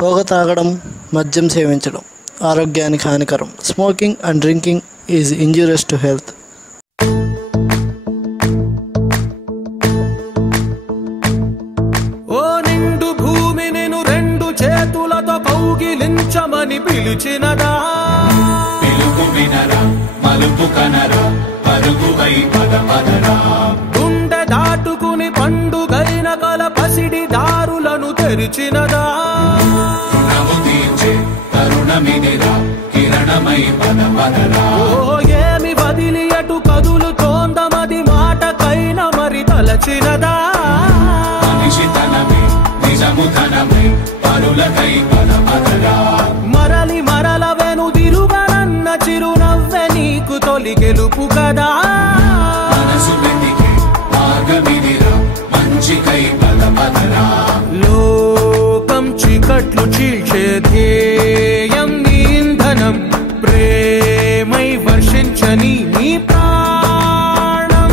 పొగ తాగడం, మద్యం సేవించడం ఆరోగ్యానికి హానికరం. Smoking and drinking is injurious to health. ఓ నిండు భూమి నేను రెండు చేతులతో కౌగిలించమని పిలిచినదా, పిలుపు వినరా మలుపు కనరా పరుగువై పదమదరా, గుండె దాటుకుని పండుగైన కల పసిడి దారులను తెరిచినదా, రుణము తీర్చే తరుణమిదిరా కిరణమై పదమదరా. ఓ ఏమి వదిలి అటు కదులుతోందమది మాటకైన మరి తలచినదా, మనిషితనమే నిజముధనమై పరులకై పదమదరా. మరలి మరల వెనుదిరుగనన్న చిరునవ్వె నీకు తొలి గెలుపు కదా, మనసు వెతికే మార్గమిదిరా మంచికై పదమదరా. లోకం చీకట్లు చీల్చే ధ్యేయం నీ ఇంధనం, ప్రేమై వర్షించని నీ ప్రాణం,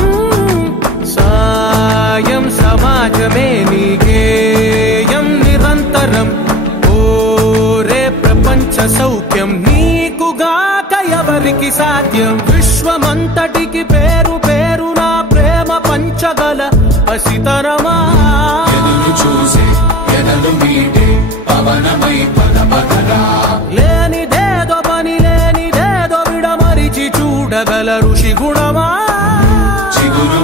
సాయం సమాజమే నీ గేయం నిరంతరం, ఓరే ప్రపంచ సౌఖ్యం నీకుగాక ఎవరికి సాధ్యం, విశ్వమంతటికి పేరు పేరు నా ప్రేమ పంచగల పసితరమా, ఎదురు చూసే ఎదలు మీటే పవనమై పదమదరా. లేనిదేదో పని లేనిదేదో విడమరిచి చూడగల ఋషి గుణమా, చిగురు